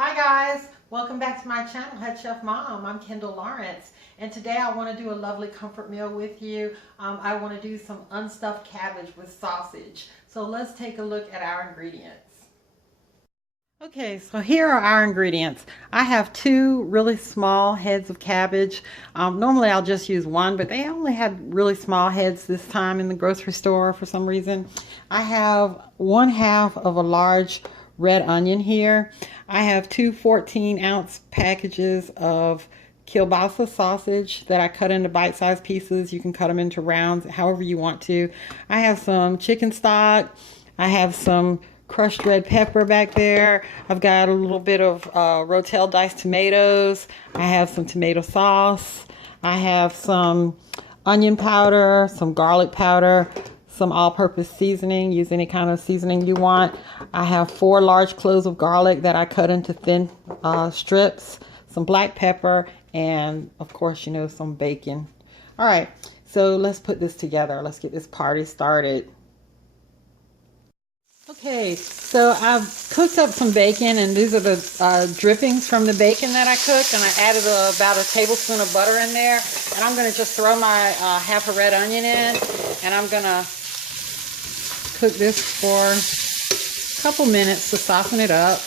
Hi guys, welcome back to my channel, Head Chef Mom. I'm Kendall Lawrence, and today I want to do a lovely comfort meal with you. I want to do some unstuffed cabbage with sausage. So let's take a look at our ingredients. Okay, so here are our ingredients. I have two really small heads of cabbage. Normally I'll just use one, but they only had really small heads this time in the grocery store for some reason. I have 1/2 of a large red onion here. I have two 14-ounce packages of Kielbasa sausage that I cut into bite-sized pieces. You can cut them into rounds, however you want to. I have some chicken stock. I have some crushed red pepper back there. I've got a little bit of Rotel diced tomatoes. I have some tomato sauce. I have some onion powder, some garlic powder, some all-purpose seasoning. Use any kind of seasoning you want. I have 4 large cloves of garlic that I cut into thin strips, some black pepper, and of course, you know, some bacon. All right, so let's put this together. Let's get this party started. Okay, so I've cooked up some bacon, and these are the drippings from the bacon that I cooked, and I added about a tablespoon of butter in there, and I'm going to just throw my half a red onion in, and I'm going to cook this for a couple minutes to soften it up,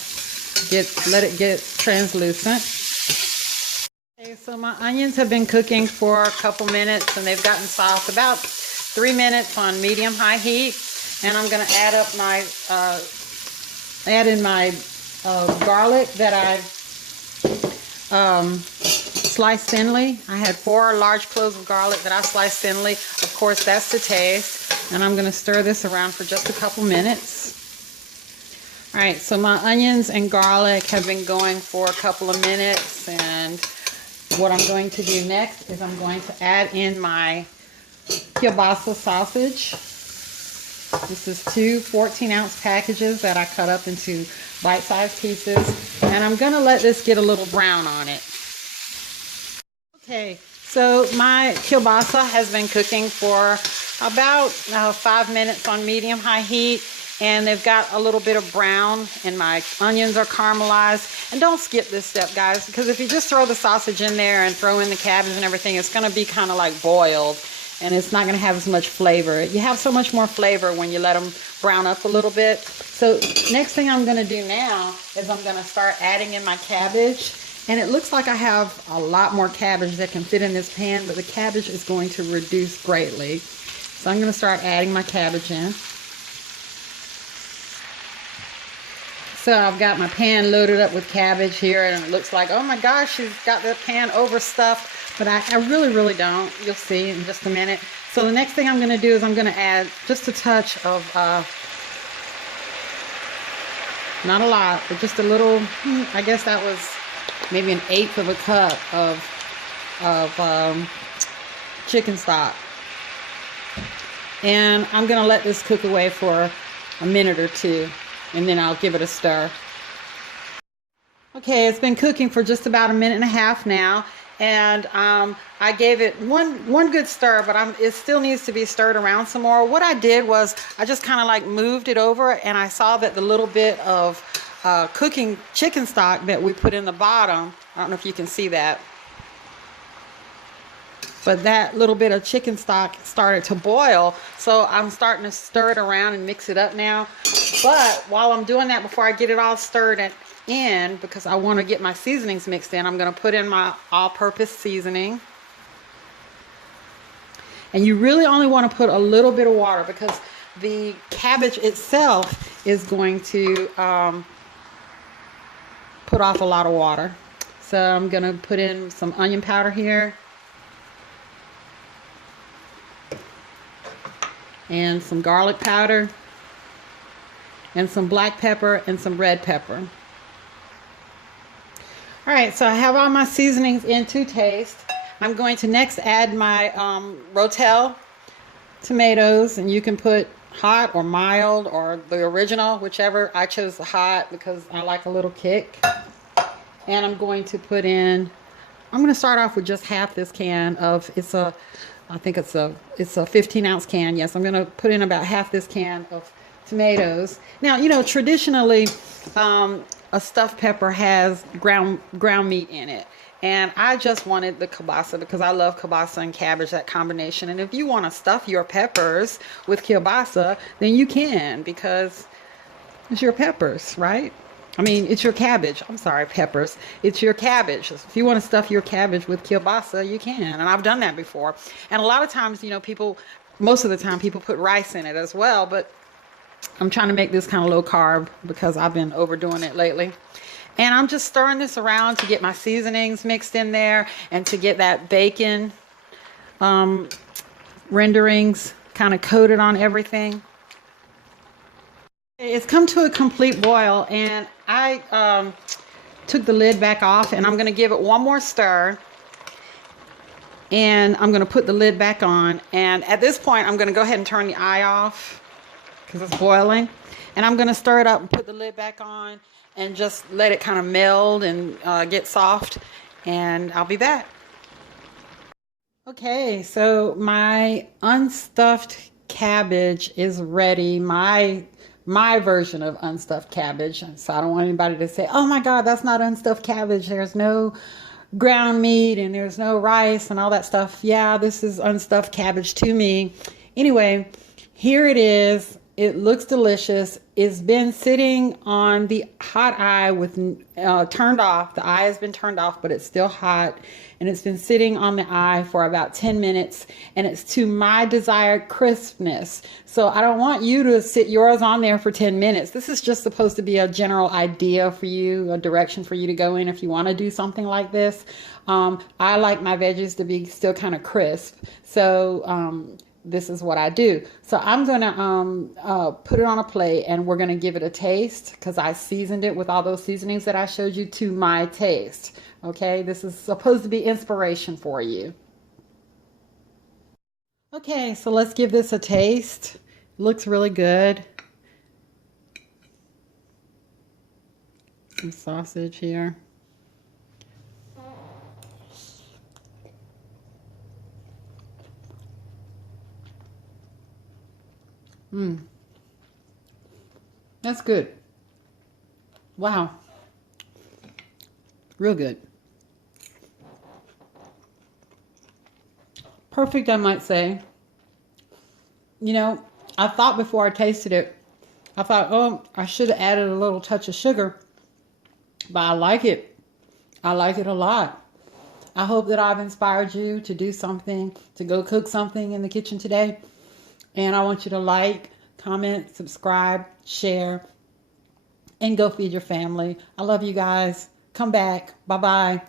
let it get translucent. Okay, so my onions have been cooking for a couple minutes, and they've gotten soft, about 3 minutes on medium-high heat. And I'm going to add up my, garlic that I sliced thinly. I had 4 large cloves of garlic that I sliced thinly. Of course, that's to taste. And I'm going to stir this around for just a couple minutes. All right, so my onions and garlic have been going for a couple of minutes. And what I'm going to do next is I'm going to add in my kielbasa sausage. This is 2 14-ounce packages that I cut up into bite-sized pieces, and I'm going to let this get a little brown on it. Okay, so my kielbasa has been cooking for about 5 minutes on medium-high heat, and they've got a little bit of brown, and my onions are caramelized. And don't skip this step, guys, because if you just throw the sausage in there and throw in the cabbage and everything, it's going to be kind of like boiled. And it's not going to have as much flavor. You have so much more flavor when you let them brown up a little bit. So next thing I'm going to do now is I'm going to start adding in my cabbage. And it looks like I have a lot more cabbage that can fit in this pan, but the cabbage is going to reduce greatly. So I'm going to start adding my cabbage in. So I've got my pan loaded up with cabbage here, and it looks like, oh my gosh, she's got the pan overstuffed. But I really don't. You'll see in just a minute. So the next thing I'm going to do is I'm going to add just a touch of, not a lot, but just a little, I guess that was maybe 1/8 of a cup of chicken stock. And I'm going to let this cook away for a minute or two, and then I'll give it a stir. Okay, it's been cooking for just about 1.5 minutes now. And I gave it one good stir, but it still needs to be stirred around some more. What I did was I just kind of like moved it over, and I saw that the little bit of cooking chicken stock that we put in the bottom, I don't know if you can see that, but that little bit of chicken stock started to boil. So I'm starting to stir it around and mix it up now. But while I'm doing that, before I get it all stirred in, because I want to get my seasonings mixed in, I'm going to put in my all-purpose seasoning. And you really only want to put a little bit of water, because the cabbage itself is going to put off a lot of water. So I'm going to put in some onion powder here, and some garlic powder, and some black pepper, and some red pepper. All right, so I have all my seasonings in to taste. I'm going to next add my Rotel tomatoes, and you can put hot or mild or the original, whichever. I chose the hot because I like a little kick. And I'm going to put in, I'm going to start off with just half this can of, I think it's a 15-ounce can. Yes, I'm going to put in about half this can of tomatoes. Now, you know, traditionally, a stuffed pepper has ground meat in it. And I just wanted the kielbasa because I love kielbasa and cabbage, that combination. And if you want to stuff your peppers with kielbasa, then you can, because it's your peppers, right? I mean, it's your cabbage. I'm sorry, peppers. It's your cabbage. If you want to stuff your cabbage with kielbasa, you can. And I've done that before. And a lot of times, most of the time, people put rice in it as well. But I'm trying to make this kind of low carb because I've been overdoing it lately. And I'm just stirring this around to get my seasonings mixed in there and to get that bacon renderings kind of coated on everything. It's come to a complete boil, and I took the lid back off, and I'm going to give it one more stir. And I'm going to put the lid back on. And at this point, I'm going to go ahead and turn the eye off because it's boiling. And I'm going to stir it up and put the lid back on and just let it kind of meld and get soft. And I'll be back. Okay, so my unstuffed cabbage is ready. My version of unstuffed cabbage. So I don't want anybody to say, oh my God, that's not unstuffed cabbage. There's no ground meat and there's no rice and all that stuff. Yeah, this is unstuffed cabbage to me. Anyway, here it is. It looks delicious. It's been sitting on the hot eye with turned off. The eye has been turned off, but it's still hot. And it's been sitting on the eye for about 10 minutes. And it's to my desired crispness. So I don't want you to sit yours on there for 10 minutes. This is just supposed to be a general idea for you, a direction for you to go in if you want to do something like this. I like my veggies to be still kind of crisp. So this is what I do. So I'm going to put it on a plate, and we're going to give it a taste because I seasoned it with all those seasonings that I showed you to my taste. Okay, this is supposed to be inspiration for you. Okay, so let's give this a taste. Looks really good. Some sausage here. That's good. Wow. Real good. Perfect, I might say. I thought before I tasted it, I thought, oh, I should have added a little touch of sugar. But I like it. I like it a lot. I hope that I've inspired you to do something, to go cook something in the kitchen today. And I want you to like, comment, subscribe, share, and go feed your family. I love you guys. Come back. Bye-bye.